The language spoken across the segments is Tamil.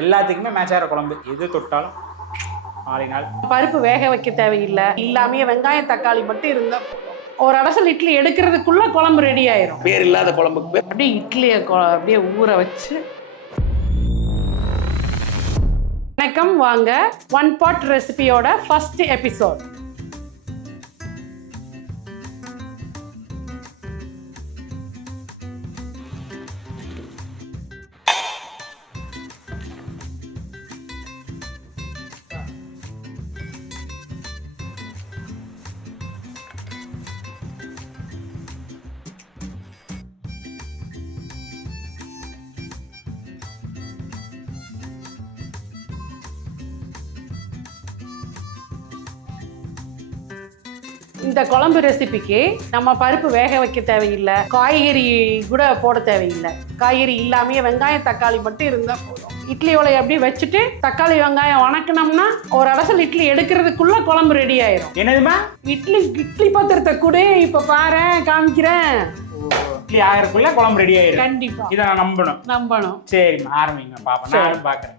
எல்லாத்துக்குமே மேட்ச் ஆகிற குழம்பு. எது தொட்டாலும் ஆளினால். பருப்பு வேக வைக்க தேவையில்லை. இல்லாமே வெங்காயம் தக்காளி மட்டும் இருந்தா ஒரு அடசல் இட்லி எடுக்கிறதுக்குள்ள குழம்பு ரெடி ஆயிரும். பேர் இல்லாத குழம்புக்கு பேர். அப்படியே இட்லியை அப்படியே ஊற வச்சு. வணக்கம், வாங்க ஒன் பாட் ரெசிபியோட ஃபர்ஸ்ட் எபிசோட். இந்த குழம்பு ரெசிபிக்கு நம்ம பருப்பு வேக வைக்க தேவையில்லை, காய்கறி கூட போட தேவையில்லை. காய்கறி இல்லாமே வெங்காயம் தக்காளி மட்டும் இருந்தால் போதும். இட்லி உலையை அப்படியே வச்சுட்டு தக்காளி வெங்காயம் வணக்கணும்னா ஒரு அலசல் இட்லி எடுக்கிறதுக்குள்ள குழம்பு ரெடி ஆயிரும். என்னதுமா? இட்லி பாத்திரத்தை கூட இப்ப பாரு காமிக்கிறேன். இட்லி ஆகிறதுக்குள்ள குழம்பு ரெடி ஆயிரும். கண்டிப்பா இதை நான் நம்பணும். சரிம்மா, ஆரம்பிங்க பாப்பா. நானும் பாக்குறேன்.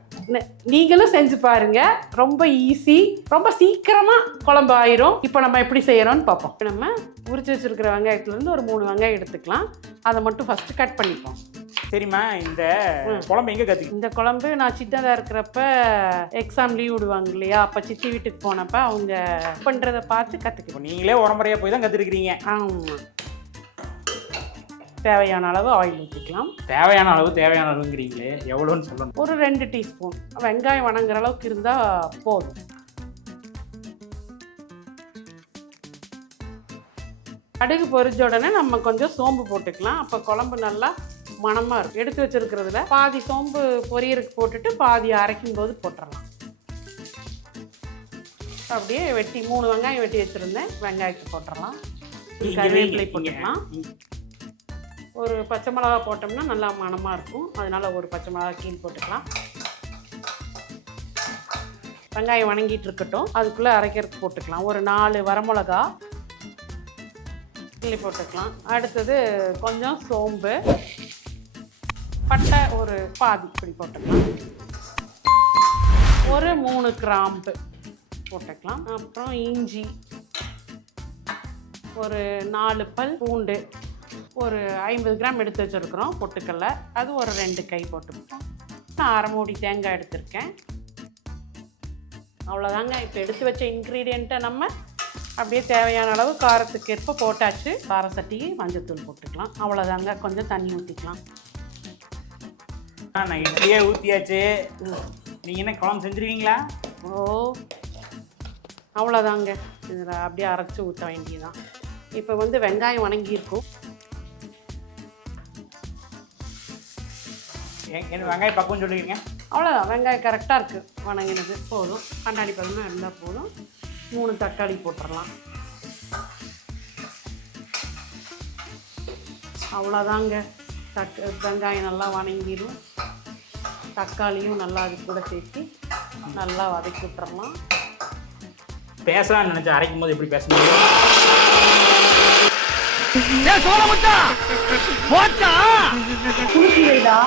நீங்களும் செஞ்சு பாருங்க. ரொம்ப ஈஸி, ரொம்ப சீக்கிரமா குழம்பு ஆயிரும். இப்போ நம்ம எப்படி செய்யறோம்னு பார்ப்போம். நம்ம உரிச்சு வச்சிருக்கிற வெங்காயத்துல இருந்து ஒரு 3 வெங்காயம் எடுத்துக்கலாம். அதை மட்டும் ஃபர்ஸ்ட் கட் பண்ணிப்போம். சரிம்மா, இந்த குழம்பு எங்க கத்துக்கு? இந்த குழம்பு நான் சின்னதா இருக்கிறப்ப எக்ஸாம் லீவ் விடுவாங்க இல்லையா, அப்ப சித்தி வீட்டுக்கு போனப்ப அவங்க பண்றதை பார்த்து கத்துக்கணும். நீங்களே உரமுறையா போய் தான் கத்துருக்கீங்க. ஆமா. தேவையான அளவு ஆயில் ஊற்றிக்கலாம். தேவையான அளவுங்கிறீங்களே, எவ்வளோன்னு சொல்லணும். ஒரு 2 டீஸ்பூன். வெங்காயம் வணங்குற அளவுக்கு இருந்தால் போதும். கடுகு பொரிஞ்ச உடனே நம்ம கொஞ்சம் சோம்பு போட்டுக்கலாம். அப்போ குழம்பு நல்லா மணமாக இருக்கும். எடுத்து வச்சிருக்கிறதுல பாதி சோம்பு பொரியருக்கு போட்டுட்டு பாதி அரைக்கும் போது போட்டுடலாம். அப்படியே 3 வெங்காயம் வெட்டி வச்சுருந்தேன். வெங்காயத்தை போட்டுடலாம். கருவேப்பிலை போட்டுக்கலாம். ஒரு பச்சை மிளகா போட்டோம்னா நல்லா மணமாக இருக்கும். அதனால் ஒரு பச்சை மிளகா கீழ் போட்டுக்கலாம். வெங்காயம் வணங்கிட்டு இருக்கட்டும். அதுக்குள்ளே அரைக்கிறதுக்கு போட்டுக்கலாம். ஒரு 4 வரமிளகா கிள்ளி போட்டுக்கலாம். அடுத்தது கொஞ்சம் சோம்பு, பட்டை ஒரு பாதி இப்படி போட்டுக்கலாம். ஒரு 3 கிராம்பு போட்டுக்கலாம். அப்புறம் இஞ்சி, ஒரு 4 பல் பூண்டு, ஒரு 50 கிராம் எடுத்து வச்சுருக்குறோம். பொட்டுக்கல்ல அது ஒரு 2 கை போட்டுக்கிட்டோம். நான் 1/2 மூடி தேங்காய் எடுத்திருக்கேன். அவ்வளோதாங்க. இப்போ எடுத்து வச்ச இன்க்ரீடியண்ட்டை நம்ம அப்படியே தேவையான அளவு காரத்துக்கு ஏற்ப போட்டாச்சு. கார சட்டிக்கு மஞ்சத்தூள் போட்டுக்கலாம். அவ்வளோதாங்க. கொஞ்சம் தண்ணி ஊற்றிக்கலாம். நான் இட்லியே ஊற்றியாச்சு. நீங்கள் என்ன குழம்பு செஞ்சுருக்கீங்களா? ஓ, அவ்வளோதாங்க. இதில் அப்படியே அரைச்சி ஊற்ற வேண்டியதுதான். இப்போ வெங்காயம் வணங்கியிருக்கும். வெங்காயம் பக்கம் சொல்லுவீங்க. அவ்வளோதான். வெங்காயம் கரெக்டாக இருக்குது. வணங்கினது போதும். கண்ணாடி பழமாக இருந்தால் போதும். 3 தக்காளி போட்டுடலாம். அவ்வளோதாங்க. வெங்காயம் நல்லா வணங்கிடும். தக்காளியும் நல்லா அது கூட சேர்த்து நல்லா வதக்கி விட்டுறலாம். பேசலாம்னு நினச்சா அரைக்கும் போது எப்படி பேச முடியும்? குளிக்கிறதா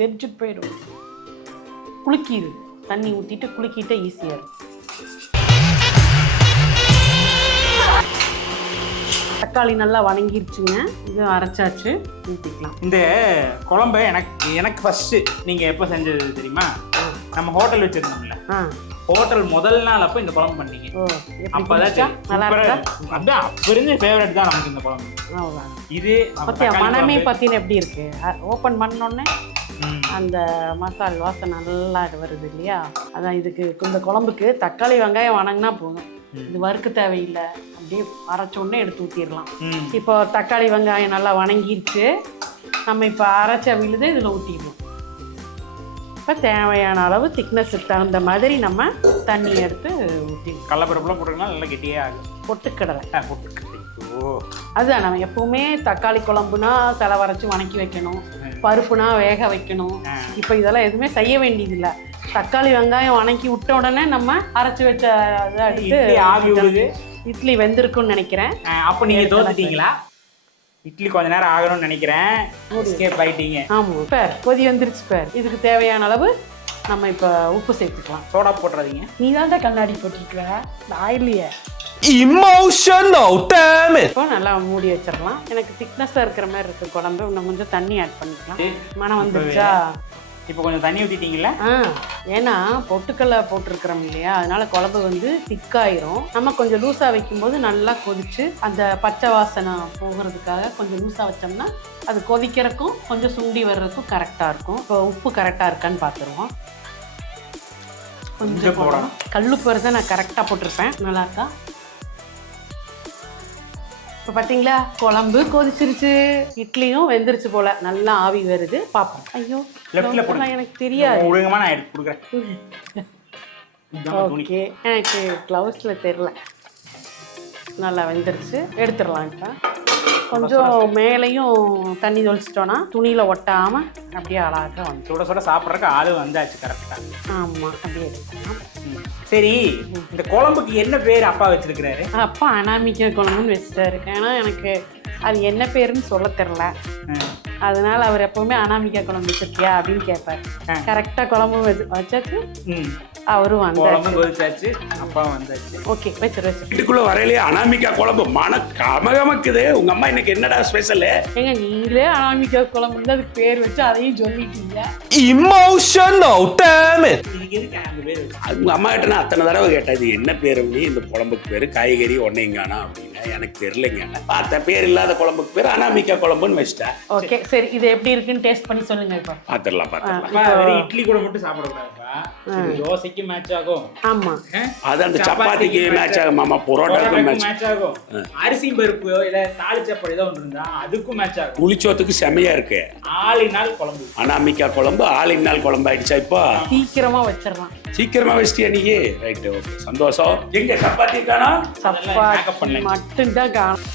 தெரிஞ்சுட்டு போயிடும். குளிக்கிது. தண்ணி ஊற்றிட்டு குளிக்கிட்டே ஈஸியாக இருக்கும். தக்காளி நல்லா வணங்கிருச்சுங்க. இது அரைச்சாச்சு, ஊற்றிக்கலாம். இந்த குழம்பு எனக்கு ஃபர்ஸ்ட்டு நீங்கள் எப்போ செஞ்சது தெரியுமா? நம்ம ஹோட்டல் வச்சுருந்தோம்ல, ஹோட்டல் முதல் நாள் அப்போ இந்த குழம்பு பண்ணீங்க. அப்போதான் அப்படியே அப்போ இருந்து ஃபேவரட் தான் நமக்கு இந்த குழம்பு. இது மனமே பார்த்தீங்கன்னா எப்படி இருக்கு? ஓப்பன் பண்ணோடனே அந்த மசால் வாசனை நல்லா வருது இல்லையா? அதான் இதுக்கு இந்த குழம்புக்கு தக்காளி வெங்காயம் வணங்கினா போதும். இது வறுக்க தேவையில்லை. அப்படியே அரைச்ச உடனே எடுத்து ஊற்றிடலாம். இப்போ தக்காளி வெங்காயம் நல்லா வணங்கிருச்சு. நம்ம இப்போ அரைச்ச விழுது இதில் ஊற்றிடணும். இப்போ தேவையான அளவு திக்னஸுக்கு தகுந்த மாதிரி நம்ம தண்ணி எடுத்து ஊற்றி கடலைப்பருப்புலாம் போட்டுக்கலாம். நல்லா கெட்டியே ஆகும். பொட்டுக்கடலை. பொட்டுக்கடலை. அதுதான் நம்ம எப்பவுமே தக்காளி குழம்புனா தலை வரைச்சி வணக்கி வைக்கணும், பருப்புனா வேக வைக்கணும். இப்போ இதெல்லாம் எதுவுமே செய்ய வேண்டியதில்லை. தக்காளி வெங்காயம் வணக்கி விட்ட உடனே நம்ம அரைச்சி வச்ச இதை எடுத்து ஆவி விடுது. இட்லி வெந்திருக்குன்னு நினைக்கிறேன். அப்போ நீங்கள் தோத்துட்டீங்களா? இட்லி கொஞ்ச நேரம் ஆகணும்னு நினைக்கிறேன். எஸ்கேப் ஆயிட்டீங்க. ஆமாம் பேர் கொதி வந்துருச்சு பேர். இதுக்கு தேவையான அளவு நம்ம இப்போ உப்பு சேர்த்துக்கலாம். சோடா போட்டுறாதீங்க. நீ தான் கண்ணாடி போட்டிருக்கிற நான் இல்லையே. Emotional damn it. இப்போ நல்லா மூடி வச்சிடலாம். எனக்கு திக்னஸாக இருக்கிற மாதிரி இருக்குது குழம்பு. இன்னும் கொஞ்சம் தண்ணி ஆட் பண்ணிக்கலாம். மனம் வந்துருச்சா? இப்போ கொஞ்சம் தண்ணி ஊற்றிட்டீங்களா? ஏன்னா பொட்டுக்கல்லை போட்டிருக்கிறோம் இல்லையா, அதனால குழம்பு வந்து திக்காயிரும். நம்ம கொஞ்சம் லூஸாக வைக்கும்போது நல்லா கொதிச்சு அந்த பச்சை வாசனை போகிறதுக்காக கொஞ்சம் லூஸாக வச்சோம்னா அது கொதிக்கிறதுக்கும் கொஞ்சம் சுண்டி வர்றதுக்கும் கரெக்டாக இருக்கும். இப்போ உப்பு கரெக்டாக இருக்கான்னு பார்த்துருவோம். கொஞ்சம் போடணும். கல்லுப்பு தான் நான் கரெக்டாக போட்டிருப்பேன். நல்லா இருக்கா? இப்போ பார்த்தீங்களா குழம்பு கொதிச்சிருச்சு. இட்லியும் வெந்துருச்சு போல. நல்லா ஆவி வருது. பார்ப்போம். ஐயோ லெஃப்ட்ல போடுங்க. எனக்கு தெரியாது. ஒழுங்கமா நான் எடுத்து கொடுக்குறேன். ஓகே, எனக்கு க்ளவுஸில் தெரில. நல்லா வெந்துருச்சு. எடுத்துடலாம். இப்போ கொஞ்சம் மேலேயும் தண்ணி தொளிச்சிட்டோன்னா துணியில் ஒட்டாமல் அப்படியே அழகாக வந்து சுட சுட சாப்பிட்றதுக்கு ஆளு வந்தாச்சு கரெக்டாக. ஆமாம், அப்படியே எடுத்துக்கலாம். சரி, இந்த குழம்புக்கு என்ன பேர் அப்பா வச்சிருக்கிறாரு? அப்பா அனாமிக்கா குழம்புன்னு வச்சுட்டாரு. ஏன்னா எனக்கு அது என்ன பேருன்னு சொல்ல தெரில. அதனால அவர் எப்பவுமே அனாமிகா குழம்பு வச்சிருக்கியா அப்படின்னு கேட்பார். கரெக்டாக குழம்பு வச்சாச்சு. அவரும் வந்தாச்சு. அப்பா வந்தாச்சு. ஓகே, வச்சிரு. வீட்டுக்குள்ள வரையிலேயே அனாமிகா குழம்பு மன கமகமக்குது. உங்க அம்மா இன்னைக்கு என்னடா ஸ்பெஷல்? ஏங்க நீங்களே அனாமிகா குழம்புன்னு அதுக்கு பேர் வச்சு அதையும் சொல்லிட்டீங்க. Emotional damn it. உங்க அம்மா கிட்ட நான் அத்தனை தடவை கேட்டேன், இது என்ன பேரு? இந்த குழம்புக்கு பேரு காய்கறி ஒன்னைங்கானா அப்படின்னு. எனக்கு தெரியலைங்க. பார்த்த பேர் இல்லாத குழம்புக்கு பேர் அனாமிகா குழம்புன்னு வச்சிட்டேன். ஓகே சரி, இது எப்படி இருக்குன்னு டேஸ்ட் பண்ணி சொல்லுங்க. இப்போ பாத்துடலாம். இட்லி கூட மட்டும் சாப்பிடக்கூடாதுப்பா. தோசைக்கு மேட்ச் ஆகும். ஆமா, அது அந்த சப்பாத்திக்கு மேட்ச் ஆகும். மாமா புரோட்டாக்கு மேட்ச் ஆகும். அரிசி பருப்பு இல்ல தாளிச்சப்படி ஏதோ ஒன்று இருந்தா அதுக்கும் மேட்ச் ஆகும். புளிச்சோத்துக்கு செமையா இருக்கு. ஆளினால் குழம்பு. அனாமிகா குழம்பு ஆளினால் குழம்பு ஆயிடுச்சா? இப்போ சீக்கிரமா வச்சிடலாம். சீக்கிரமா வச்சிட்டியா நீ? ரைட், ஓகே, சந்தோஷம். எங்க சப்பாத்தி காணோம்? சப்பாத்தி மட்டும்தான் காணும்.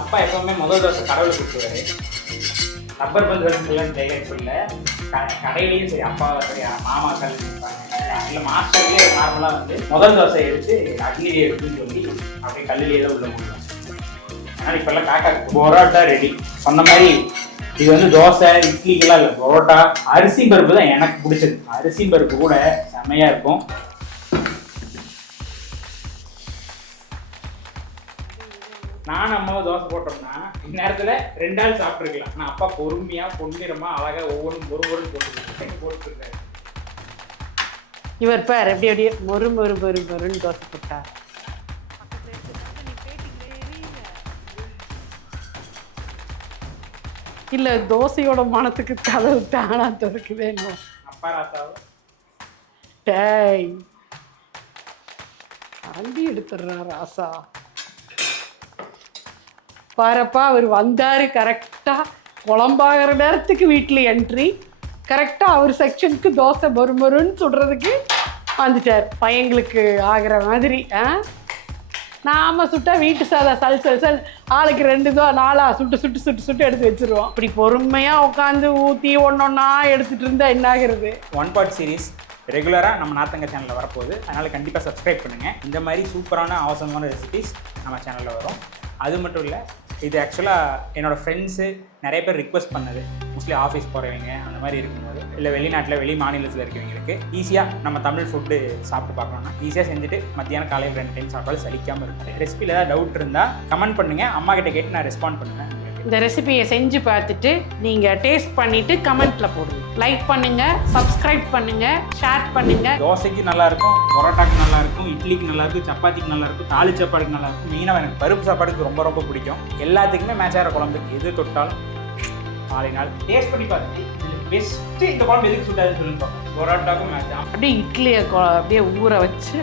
அப்பா எப்பவுமே முதல் தோசை கடவுள் கொடுத்துருவாரு. ரப்பர் பந்து வச்சுலாம் சொல்ல கடையிலையும் சரி, அப்பா சரி, மாமாக்கள் இல்லை மாஸ்டர்லேயே நார்மலாக வந்து முதல் தோசை எடுத்து அக்னியை எடுத்துன்னு சொல்லி அப்படியே கல்லிலேயே தான் உள்ள முடியும். அதனால் இப்போல்லாம் காக்கா பரோட்டா ரெடி. சொன்ன மாதிரி இது வந்து தோசை இட்லிக்கெல்லாம் இல்லை, பரோட்டா. அரிசி பருப்பு தான் எனக்கு பிடிச்சது. அரிசி பருப்பு கூட செம்மையாக இருக்கும். நானும் அம்மாவை தோசை போட்டோம்னா இந்நேரத்தில் 2 ஆள் சாப்பிட்ருக்கலாம். ஆனால் அப்பா பொறுமையாக பொன்னிறமா அழகாக ஒவ்வொன்றும் போட்டுருக்காரு. இவர் பேர் எப்படி அப்படியே மொறுன்னு தோசை போட்டார். இல்லை, தோசையோட மனத்துக்கு கதவு தானா திறக்குதே. அப்பா ராசாவும் டேய் அண்டி எடுத்துடுறா ராசா. பாரப்பா, அவர் வந்தார் கரெக்டாக குழம்பாகிற நேரத்துக்கு வீட்டில் என்ட்ரி. கரெக்டாக அவர் செக்ஷனுக்கு தோசை மொறுன்னு சுடுறதுக்கு வந்துட்டார். பையங்களுக்கு ஆகிற மாதிரி. நாம சுட்டா வீட்டு சாதா சல் ஆளுக்கு 2 4 சுட்டு எடுத்து வச்சிருவோம். இப்படி பொறுமையாக உட்காந்து ஊற்றி ஒன்றொன்னா எடுத்துகிட்டு இருந்தால் என்ன ஆகிறது? 1 பார்ட் சீரீஸ் ரெகுலராக நம்ம நார்த்தங்க சேனலில் வரப்போகுது. அதனால் கண்டிப்பாக சப்ஸ்கிரைப் பண்ணுங்கள். இந்த மாதிரி சூப்பரான அவசரமான ரெசிபிஸ் நம்ம சேனலில் வரும். அது மட்டும் இல்லை, இது ஆக்சுவலாக என்னோடய ஃப்ரெண்ட்ஸு நிறைய பேர் ரிக்வெஸ்ட் பண்ணது. மோஸ்ட்லி ஆஃபீஸ் போகிறவங்க அந்த மாதிரி இருக்கும்போது, இல்லை வெளிநாட்டில் வெளி மாநிலத்தில் இருக்கிறவங்களுக்கு ஈஸியாக நம்ம தமிழ் ஃபுட்டு சாப்பிட்டு பார்க்கணும்னா ஈஸியாக செஞ்சுட்டு மத்தியானம் காலையில் 2 டைம் சாப்பிட்டாலும் சலிக்காமல் இருக்கும். ரெசிபியில் ஏதாவது டவுட் இருந்தால் கமெண்ட் பண்ணுங்கள். அம்மா கிட்ட கேட்டு நான் ரெஸ்பாண்ட் பண்ணுவேன். இந்த ரெசிபியை செஞ்சு பார்த்துட்டு நீங்கள் டேஸ்ட் பண்ணிவிட்டு கமெண்ட்டில் போடுங்க. லைக் பண்ணுங்கள், சப்ஸ்கிரைப் பண்ணுங்கள், ஷேர் பண்ணுங்கள். தோசைக்கு நல்லாயிருக்கும், பரோட்டாக்கு நல்லாயிருக்கும், இட்லிக்கு நல்லாயிருக்கும், சப்பாத்திக்கு நல்லாயிருக்கும், தாலி சாப்பாடுக்கு நல்லாயிருக்கும். மெயினாக எனக்கு பருப்பு சாப்பாடுக்கு ரொம்ப ரொம்ப பிடிக்கும். எல்லாத்துக்குமே மேட்ச் ஆகிற குழம்பு எது தொட்டாலும் நாள் டேஸ்ட் பண்ணி பார்த்துட்டு பெஸ்ட்டு இந்த குழம்பு எதுக்கு சுட்டாதுன்னு சொல்லி பார்ப்போம். பரோட்டாக்கும் மேட்ச். அப்படியே இட்லியை அப்படியே ஊற வச்சு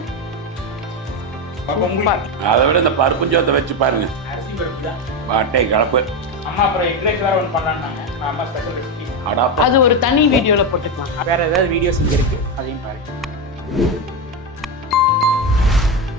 அதை விட இந்த பருப்புஞ்சோத்தை வச்சு பாருங்க. அரிசி பருப்பு தான் பாட்டை கலப்பு. அம்மா அப்புறம் எக்லைஸ் வேறு ஒன்று பண்ணலான்னாங்க. அம்மா ஸ்பெஷல் ரெசிபி. அது ஒரு தனி வீடியோவில் போட்டுக்கலாம். வேறு ஏதாவது வீடியோஸ் இங்கே இருக்குது, அதையும் பாருங்கள்.